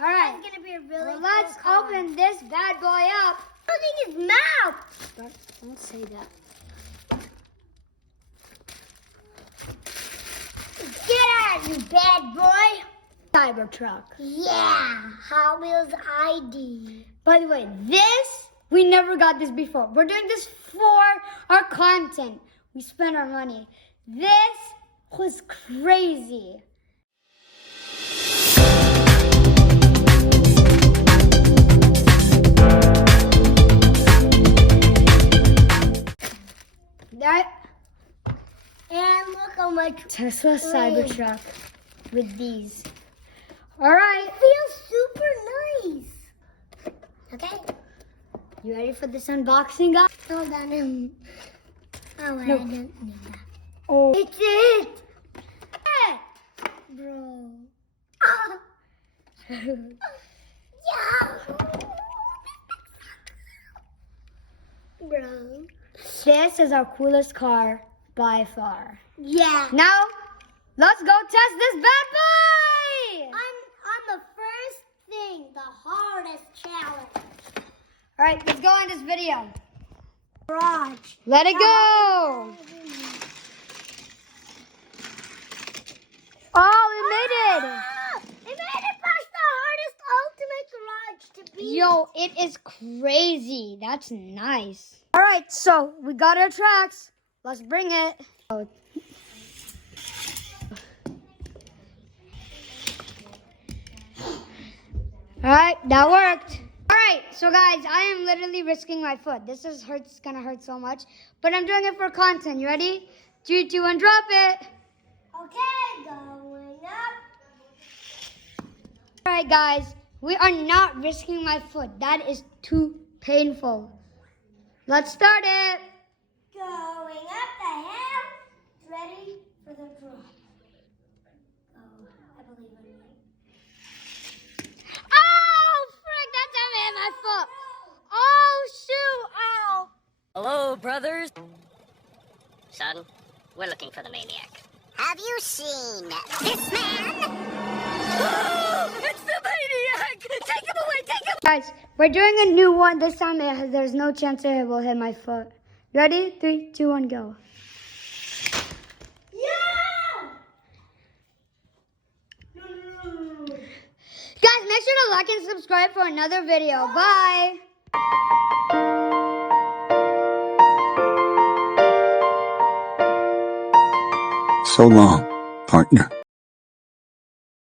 All right. It's gonna be a really cool let's car. open this bad boy up. Opening his mouth. Don't say that. Get out, you bad boy. Cybertruck. Yeah, Hot Wheels ID. By the way, we never got this before. We're doing this for our content. We spend our money. This was crazy. And look how much Tesla free. Cybertruck with these. All right. Feels super nice. Okay. You ready for this unboxing, guys? Hold on. Oh, No. I don't need that. Oh. It's it. Bro. Ah. Yeah. Bro. This is our coolest car by far. Yeah. Now, let's go test this bad boy! On the first thing, the hardest challenge. All right, let's go on this video. Garage. Let it go! Oh, we made it! It made it past the hardest ultimate garage to beat. Yo, it is crazy. That's nice. All right, so we got our tracks. Let's bring it. All right, that worked. All right, so guys, I am literally risking my foot. This is gonna hurt so much, but I'm doing it for content. You ready? 3, 2, 1, drop it. Okay, going up. All right, guys, we are not risking my foot. That is too painful. Let's start it. Going up the hill. Ready for the drop. Oh, I believe I'm right. Oh, frick, that time hit my foot. Oh, shoot, ow. Hello, brothers. Son, we're looking for the maniac. Have you seen this man? It's the maniac! Take him away, take him! Guys, we're doing a new one. This time there's no chance it will hit my foot. Ready? 3, 2, 1, go. Yeah! Guys, make sure to like and subscribe for another video. Bye. So long, partner.